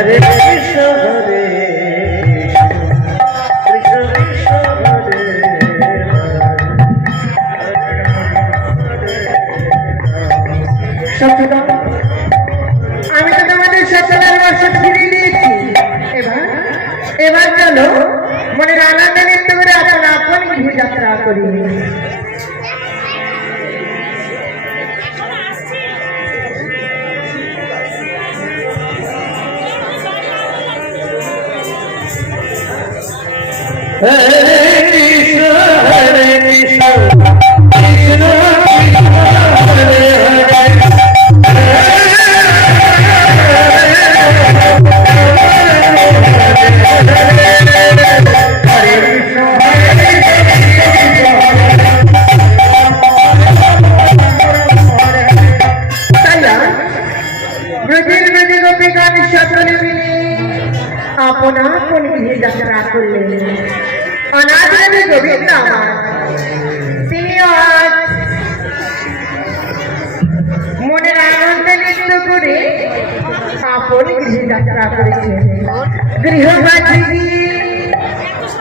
Adiós. হরে কৃষ্ণ হরে কৃষ্ণ।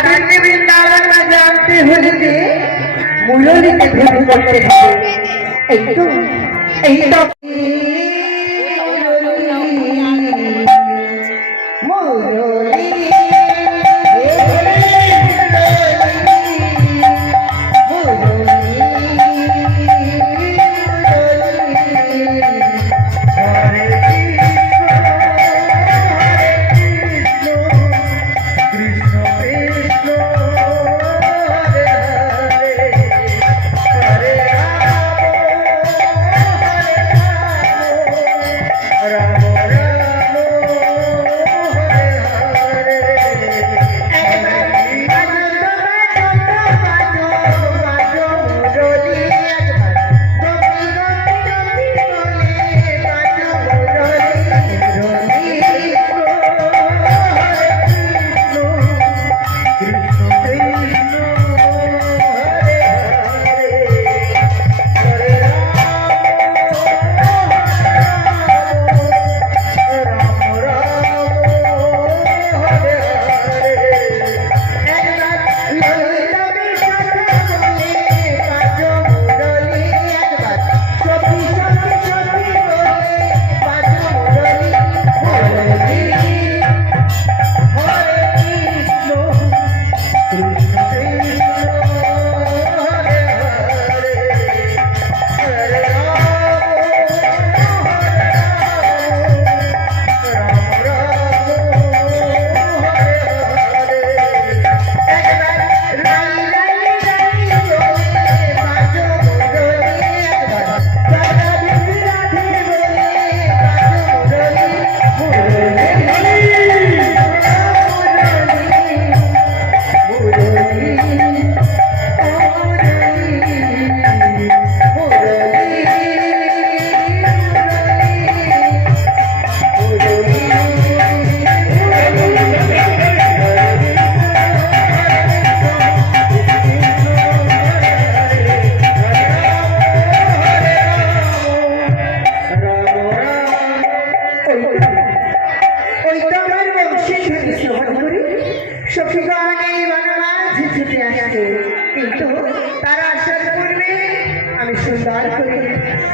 कारुण्य वृंदावन में जानते हुए मुरली के धुन करते हैं ऐसा ऐसा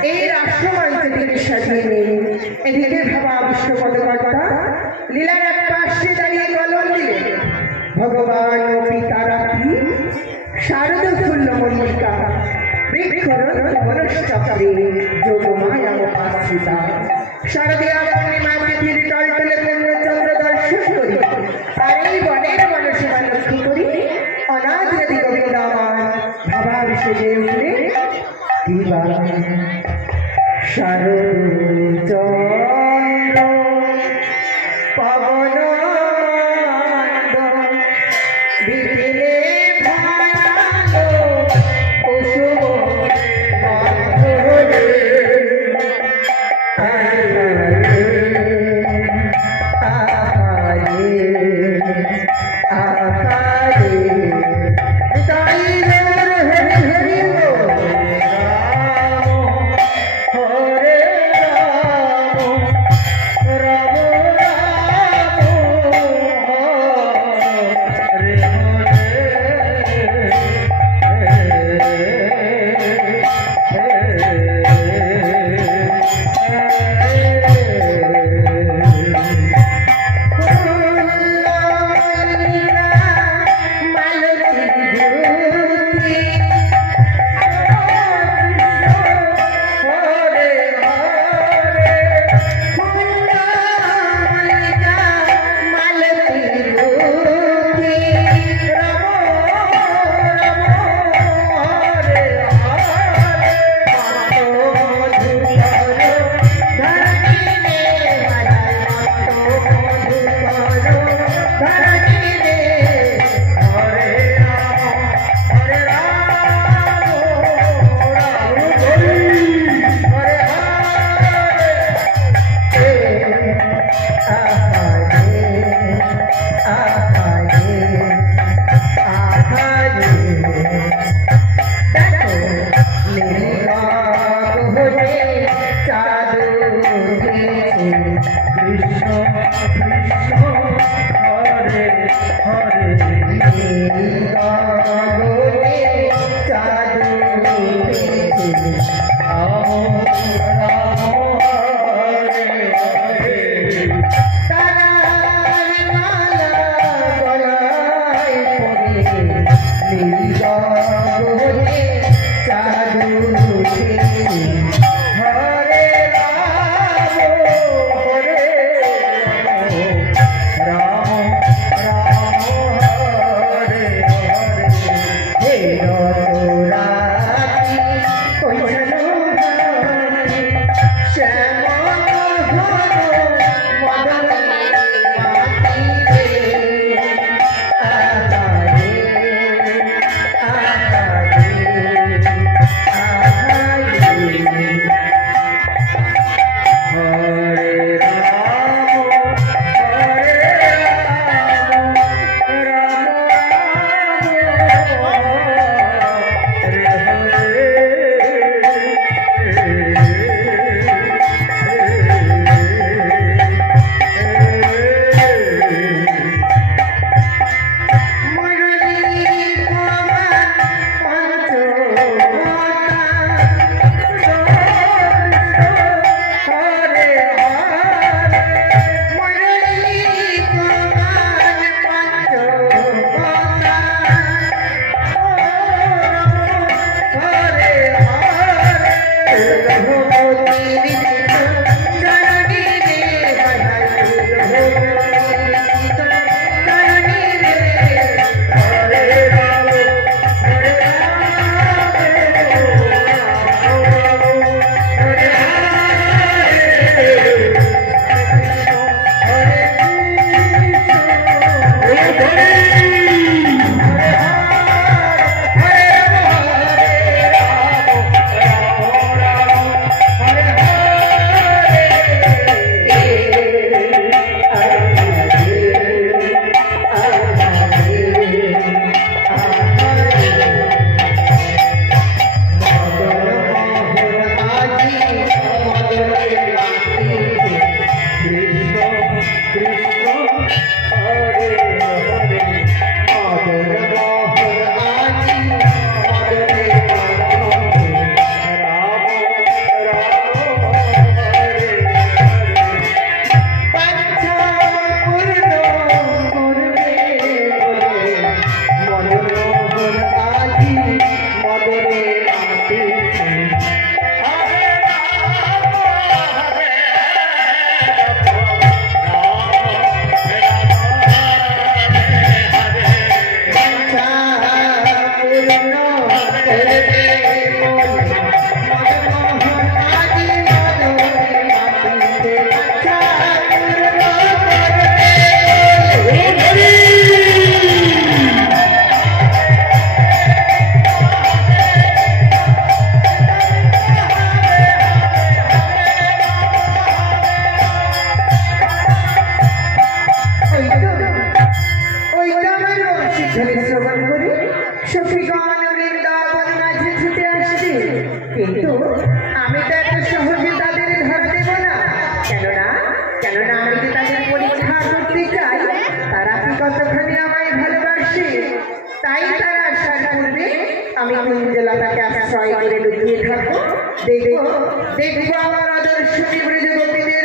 এই রাষ্ট্রমঞ্চটিকে সাজিয়ে নিই এদিকে ভাবা বিষ্ণুপদ কর্তা লীলার এক পাশে দাঁড়িয়ে কলম দিলে ভগবান ও পিতারা কি শারদ ফুল্ল মল্লিকা বৃক্ষরণ মনশ্চক্রে যোগমায়া উপাসিতা। শারদীয়া পূর্ণিমা পৃথিবীর টলটলে পূর্ণচন্দ্র দর্শন করি আর এই বনের মনসীমা লক্ষ্য করি অনাথ নদী গোবিন্দ আমার ভাবা উঠলে দিবা শারদ Ladies are লুকিয়ে থাকব। দেখব দেখব আমার আদর্শ বিবৃত গোপীদের